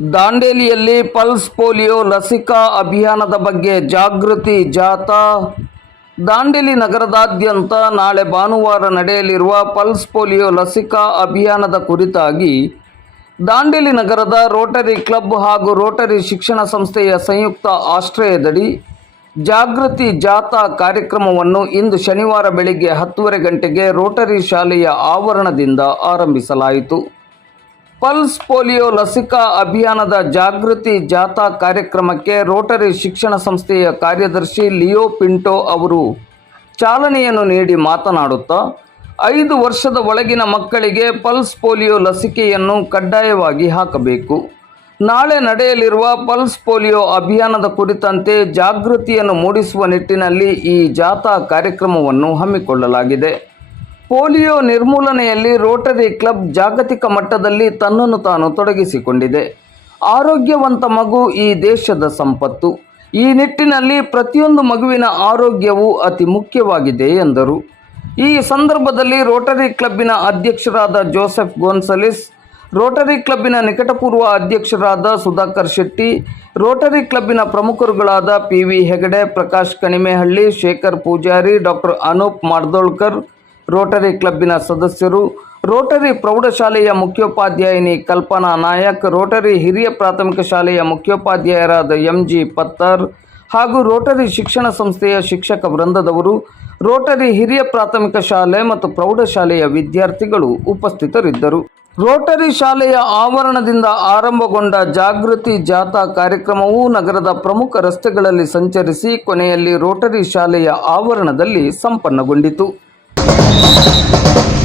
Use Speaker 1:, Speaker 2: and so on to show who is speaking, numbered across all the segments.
Speaker 1: ದಾಂಡೇಲಿಯಲ್ಲಿ pulse polio ಲಸಿಕಾ ಅಭಿಯಾನದ ಬಗ್ಗೆ ಜಾಗೃತಿ ಜಾಥಾ. ದಾಂಡೇಲಿ ನಗರದಾದ್ಯಂತ ನಾಳೆ ಭಾನುವಾರ ನಡೆಯಲಿರುವ ಪಲ್ಸ್ ಪೋಲಿಯೋ ಲಸಿಕಾ ಅಭಿಯಾನದ ಕುರಿತಾಗಿ ದಾಂಡೇಲಿ ನಗರದ ರೋಟರಿ ಕ್ಲಬ್ ಹಾಗೂ ರೋಟರಿ ಶಿಕ್ಷಣ ಸಂಸ್ಥೆಯ ಸಂಯುಕ್ತ ಆಶ್ರಯದಡಿ ಜಾಗೃತಿ ಜಾಥಾ ಕಾರ್ಯಕ್ರಮವನ್ನು ಇಂದು ಶನಿವಾರ ಬೆಳಿಗ್ಗೆ ಹತ್ತುವರೆ ಗಂಟೆಗೆ ರೋಟರಿ ಶಾಲೆಯ ಆವರಣದಿಂದ ಆರಂಭಿಸಲಾಯಿತು. ಪಲ್ಸ್ ಪೋಲಿಯೋ ಲಸಿಕಾ ಅಭಿಯಾನದ ಜಾಗೃತಿ ಜಾಥಾ ಕಾರ್ಯಕ್ರಮಕ್ಕೆ ರೋಟರಿ ಶಿಕ್ಷಣ ಸಂಸ್ಥೆಯ ಕಾರ್ಯದರ್ಶಿ ಲಿಯೋ ಪಿಂಟೋ ಅವರು ಚಾಲನೆಯನ್ನು ನೀಡಿ ಮಾತನಾಡುತ್ತಾ, ಐದು ವರ್ಷದ ಒಳಗಿನ ಮಕ್ಕಳಿಗೆ ಪಲ್ಸ್ ಪೋಲಿಯೋ ಲಸಿಕೆಯನ್ನು ಕಡ್ಡಾಯವಾಗಿ ಹಾಕಬೇಕು. ನಾಳೆ ನಡೆಯಲಿರುವ ಪಲ್ಸ್ ಪೋಲಿಯೋ ಅಭಿಯಾನದ ಕುರಿತಂತೆ ಜಾಗೃತಿಯನ್ನು ಮೂಡಿಸುವ ನಿಟ್ಟಿನಲ್ಲಿ ಈ ಜಾಥಾ ಕಾರ್ಯಕ್ರಮವನ್ನು ಹಮ್ಮಿಕೊಳ್ಳಲಾಗಿದೆ. ಪೋಲಿಯೋ ನಿರ್ಮೂಲನೆಯಲ್ಲಿ ರೋಟರಿ ಕ್ಲಬ್ ಜಾಗತಿಕ ಮಟ್ಟದಲ್ಲಿ ತನ್ನನ್ನು ತಾನು ತೊಡಗಿಸಿಕೊಂಡಿದೆ. ಆರೋಗ್ಯವಂತ ಮಗು ಈ ದೇಶದ ಸಂಪತ್ತು. ಈ ನಿಟ್ಟಿನಲ್ಲಿ ಪ್ರತಿಯೊಂದು ಮಗುವಿನ ಆರೋಗ್ಯವು ಅತಿ ಮುಖ್ಯವಾಗಿದೆ, ಎಂದರು. ಈ ಸಂದರ್ಭದಲ್ಲಿ ರೋಟರಿ ಕ್ಲಬ್ಬಿನ ಅಧ್ಯಕ್ಷರಾದ ಜೋಸೆಫ್ ಗೋನ್ಸಲಿಸ್, ರೋಟರಿ ಕ್ಲಬ್ಬಿನ ನಿಕಟಪೂರ್ವ ಅಧ್ಯಕ್ಷರಾದ ಸುಧಾಕರ್ ಶೆಟ್ಟಿ, ರೋಟರಿ ಕ್ಲಬ್ಬಿನ ಪ್ರಮುಖರುಗಳಾದ P V Hegde, Prakash Kanimehalli, Shekhar Poojary, doctor Anoop Mardolkar Rotary ಕ್ಲಬ್ಬಿನ ಸದಸ್ಯರು, ರೋಟರಿ ಪ್ರೌಢಶಾಲೆಯ ಮುಖ್ಯೋಪಾಧ್ಯಾಯಿನಿ ಕಲ್ಪನಾ ನಾಯಕ್, ರೋಟರಿ ಹಿರಿಯ ಪ್ರಾಥಮಿಕ ಶಾಲೆಯ ಮುಖ್ಯೋಪಾಧ್ಯಾಯರಾದ ಎಂ ಜಿ ಪತ್ತರ್ ಹಾಗೂ ರೋಟರಿ ಶಿಕ್ಷಣ ಸಂಸ್ಥೆಯ ಶಿಕ್ಷಕ ವೃಂದದವರು, ರೋಟರಿ ಹಿರಿಯ ಪ್ರಾಥಮಿಕ ಶಾಲೆ ಮತ್ತು ಪ್ರೌಢಶಾಲೆಯ ವಿದ್ಯಾರ್ಥಿಗಳು ಉಪಸ್ಥಿತರಿದ್ದರು. ರೋಟರಿ ಶಾಲೆಯ ಆವರಣದಿಂದ ಆರಂಭಗೊಂಡ ಜಾಗೃತಿ ಜಾಥಾ ಕಾರ್ಯಕ್ರಮವು ನಗರದ ಪ್ರಮುಖ ರಸ್ತೆಗಳಲ್ಲಿ ಸಂಚರಿಸಿ ಕೊನೆಯಲ್ಲಿ ರೋಟರಿ ಶಾಲೆಯ ಆವರಣದಲ್ಲಿ ಸಂಪನ್ನಗೊಂಡಿತು.
Speaker 2: Thank you.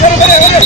Speaker 2: ¡Vale, vale, vale!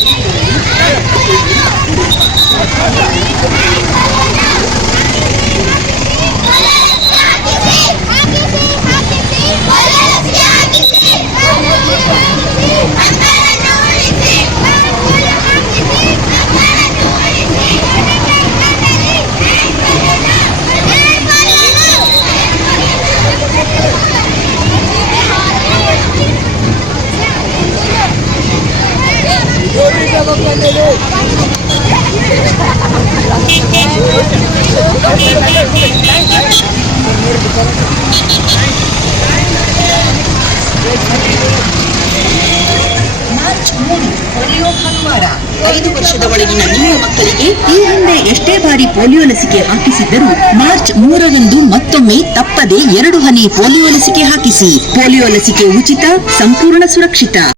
Speaker 2: ಐದು ವರ್ಷದ ಒಳಗಿನ ನಿಮ್ಮ ಮಕ್ಕಳಿಗೆ ಈ ಹಿಂದೆ ಎಷ್ಟೇ ಬಾರಿ ಪೋಲಿಯೋ ಲಸಿಕೆ ಹಾಕಿಸಿದ್ದರೂ ಮಾರ್ಚ್ ಮೂರರಂದು ಮತ್ತೊಮ್ಮೆ ತಪ್ಪದೆ ಎರಡು ಹನಿ ಪೋಲಿಯೋ ಲಸಿಕೆ ಹಾಕಿಸಿ. ಪೋಲಿಯೋ ಲಸಿಕೆ ಉಚಿತ, ಸಂಪೂರ್ಣ ಸುರಕ್ಷಿತ.